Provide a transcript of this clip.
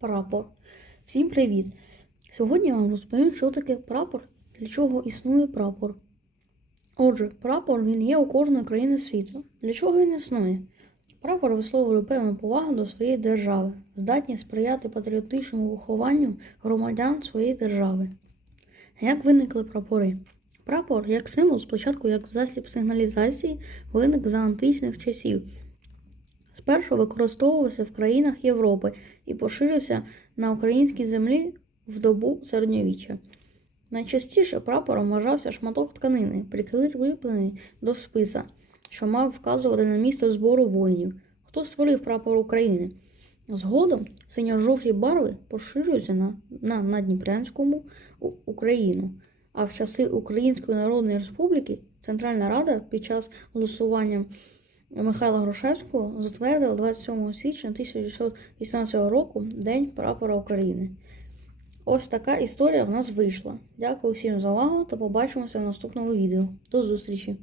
Прапор. Всім привіт! Сьогодні я вам розповім, що таке прапор, для чого існує прапор. Отже, прапор він є у кожної країни світу. Для чого він існує? Прапор висловлює певну повагу до своєї держави, здатність сприяти патріотичному вихованню громадян своєї держави. Як виникли прапори? Прапор як символ спочатку як засіб сигналізації виник за античних часів. Спершу використовувався в країнах Європи і поширився на українській землі в добу середньовіччя. Найчастіше прапором вважався шматок тканини, прикріплений до списа, що мав вказувати на місто збору воїнів. Хто створив прапор України? Згодом синьо-жовті барви поширюються на, на Надніпрянському Україну. А в часи Української Народної Республіки Центральна Рада під час голосування Михайла Грушевського затвердила 27 січня 1918 року День прапора України. Ось така історія в нас вийшла. Дякую всім за увагу та побачимося в наступному відео. До зустрічі!